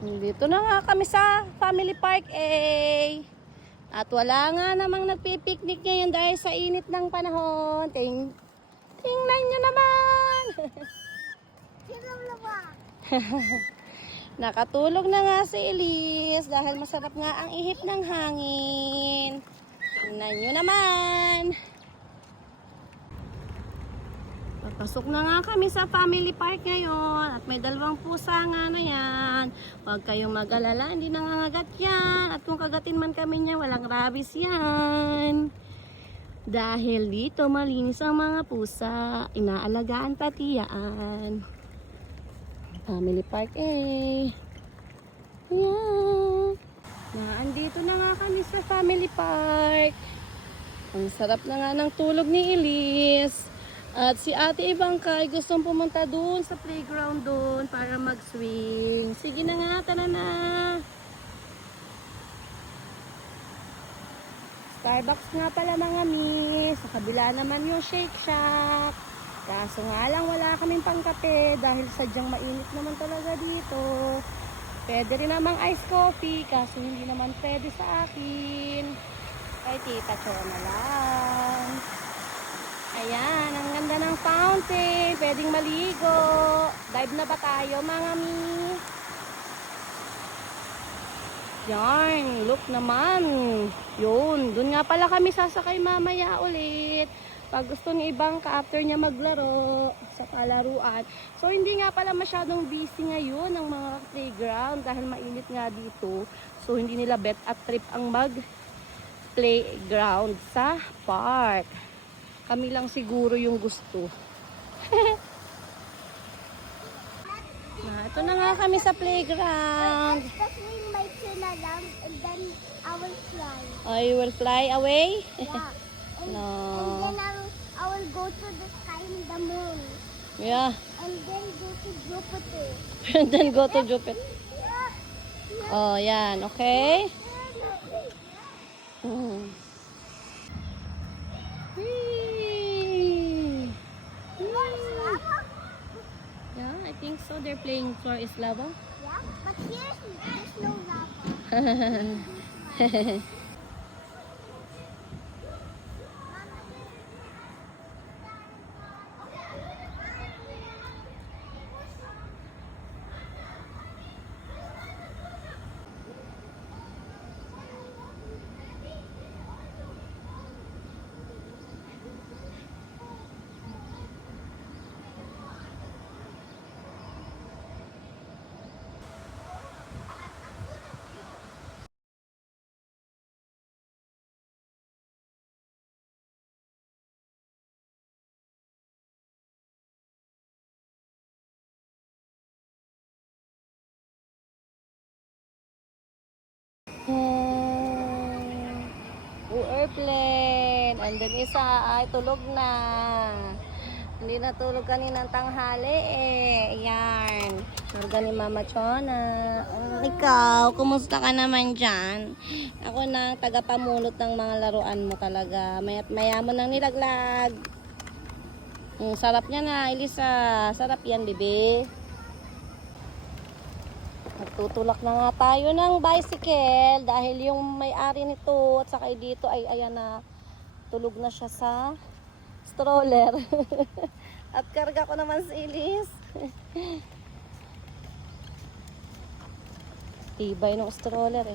Dito na nga kami sa Family Park eh. At wala nga namang nagpipiknik ngayon dahil sa init ng panahon. Tingnan nyo naman. Nakatulog na nga si Elise dahil masarap nga ang ihip ng hangin. Tingnan nyo naman. Papasok na nga kami sa Family Park ngayon at may dalawang pusa nga na yan. Huwag kayong mag-alala, hindi nangangagat yan. At kung kagatin man kami niya, walang rabies yan. Dahil dito malinis ang mga pusa, inaalagaan pati yan. Family Park eh. Ayan. Andito na nga kami sa Family Park. Ang sarap na nga ng tulog ni Elise. At si Ate Ibangkay gustong pumunta doon sa playground doon para mag-swing. Sige na nga, tara na. Starbucks nga pala mga miss. Sa kabila naman yung Shake Shack. Kaso nga lang wala kaming pangkape dahil sadyang mainit naman talaga dito. Pwede rin namang iced coffee kaso hindi naman pwede sa akin. Kay Tita Cho na lang. Ayan, ang ganda ng fountain. Pwedeng maligo. Dive na ba tayo mga miss? Yan, look naman. Yun, dun nga pala kami sasakay mamaya ulit. Pag gusto ni Ibangka after niya maglaro sa palaruan. So hindi nga pala masyadong busy ngayon ang mga playground dahil mainit nga dito. So hindi nila bet at trip ang mag playground sa park. Kami lang siguro yung gusto. Ito na nga kami sa playground. And then I will fly. Oh, you will fly away? Yeah. And, No. and then I will go to the sky and the moon. Yeah. And then go to Jupiter. And then go to Jupiter. Oh, yan. Okay? Whee! Yeah, I think so. They're playing floor is lava. Yeah, but there's no lava. Airplane. Andun isa ay tulog na. Hindi natulog kaninang tanghali eh. Yan. Tulog ni Mama Chona. Ikaw, kumusta ka naman dyan? Ako na tagapamulot ng mga laruan mo talaga. Maya't maya mo nang nilaglag. Sarap niya na, Elisa. Sarap yan, bebe. Nagtutulak na nga tayo ng bicycle dahil yung may-ari nito at saka dito ay ayan na tulog na siya sa stroller. At karga ko naman si Elise. Tibay ng stroller eh.